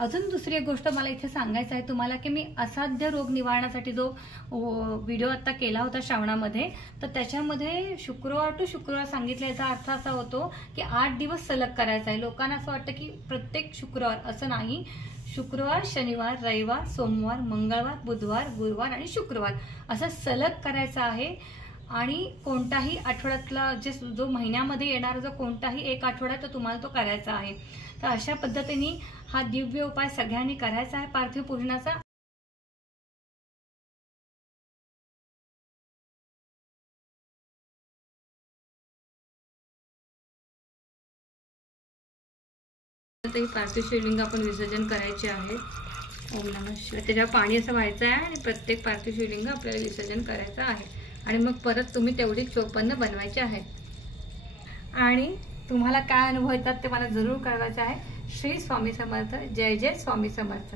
अजून दुसरी एक गोष्ट मला इथे सांगायचं आहे तुम्हाला की मी असाध्य रोग निवारणासाठी जो व्हिडिओ आता केला होता श्रावणामध्ये, तर त्याच्यामध्ये शुक्रवार टू शुक्रवार सांगितलं. याचा अर्थ असा होतो की 8 दिवस सलग करायचा आहे. लोकांना असं वाटतं की प्रत्येक शुक्रवार, असं नाही. शुक्रवार, शनिवार, रविवार, सोमवार, मंगळवार, बुधवार, गुरुवार आणि शुक्रवार असं सलग करायचं आहे. आणि कोणताही आठवड्यातला जो महिन्यामध्ये येणारा जो कोणताही एक आठवडा तो तुम्हाला तो करायचा आहे. तर अशा पद्धतीने हा दिव्य उपाय सगळ्यांनी करायचा आहे पार्थिव पूजनाचा. पार्थिव शिवलिंग आपण विसर्जन करायचे आहे. ओम नमः शिवाय. त्याच्यावर पाणी असं व्हायचं आहे आणि प्रत्येक पार्थिव शिवलिंग आपल्याला विसर्जन करायचं आहे. आणि मग परत तुम्ही तेवढी 54 बनवायचे आहेत. आणि तुम्हाला काय अनुभव येतात ते मला जरूर कळवायचे आहे. श्री स्वामी समर्थ. जय जय स्वामी समर्थ.